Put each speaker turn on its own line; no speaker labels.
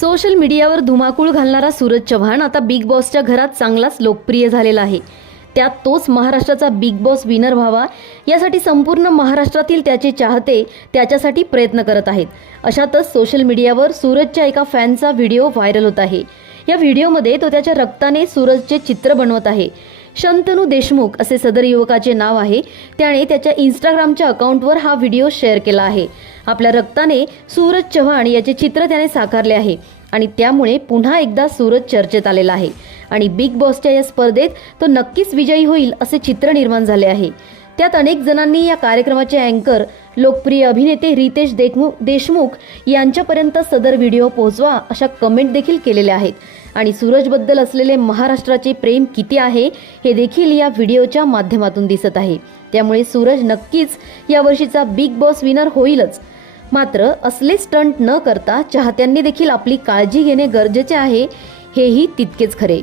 Social मीडियावर धुमाकूळ घालणारा सूरज चव्हाण आता बिग बॉसच्या घरात चांगलाच लोकप्रिय झालेला आहे. त्यात तोच महाराष्ट्राचा बिग बॉस विनर व्हावा यासाठी संपूर्ण महाराष्ट्रातील त्याचे चाहते त्याच्यासाठी प्रयत्न करत आहेत. अशातच सोशल मीडियावर सूरजच्या एका फॅनचा व्हिडिओ व्हायरल होत आहे. या व्हिडिओमध्ये तो त्याच्या रक्ताने सूरजचे चित्र बनवत आहे. शंतनू देशमुख असे सदर युवकाचे नाव आहे. त्याने त्याच्या इंस्टाग्रामच्या अकाउंटवर हा व्हिडिओ शेअर केला आहे. आपल्या रक्ताने सूरज चव्हाण याचे चित्र त्याने साकारले आहे. आणि त्यामुळे पुन्हा एकदा सूरज चर्चेत आलेला आहे. आणि बिग बॉसच्या या स्पर्धेत तो नक्कीच विजयी होईल असे चित्र निर्माण झाले आहे. त्यात अनेक जणांनी या कार्यक्रमाचे अँकर लोकप्रिय अभिनेते रितेश देशमुख देशमुख यांच्यापर्यंत सदर व्हिडिओ पोहोचवा अशा कमेंट देखील केलेल्या आहेत. आणि सूरजबद्दल असलेले महाराष्ट्राचे प्रेम किती आहे हे देखील या व्हिडिओच्या माध्यमातून दिसत आहे. त्यामुळे सूरज नक्कीच यावर्षीचा बिग बॉस विनर होईलच. मात्र असले स्टंट न करता चाहत्यांनी देखील आपली काळजी घेणे गरजेचे आहे हेही तितकेच खरे.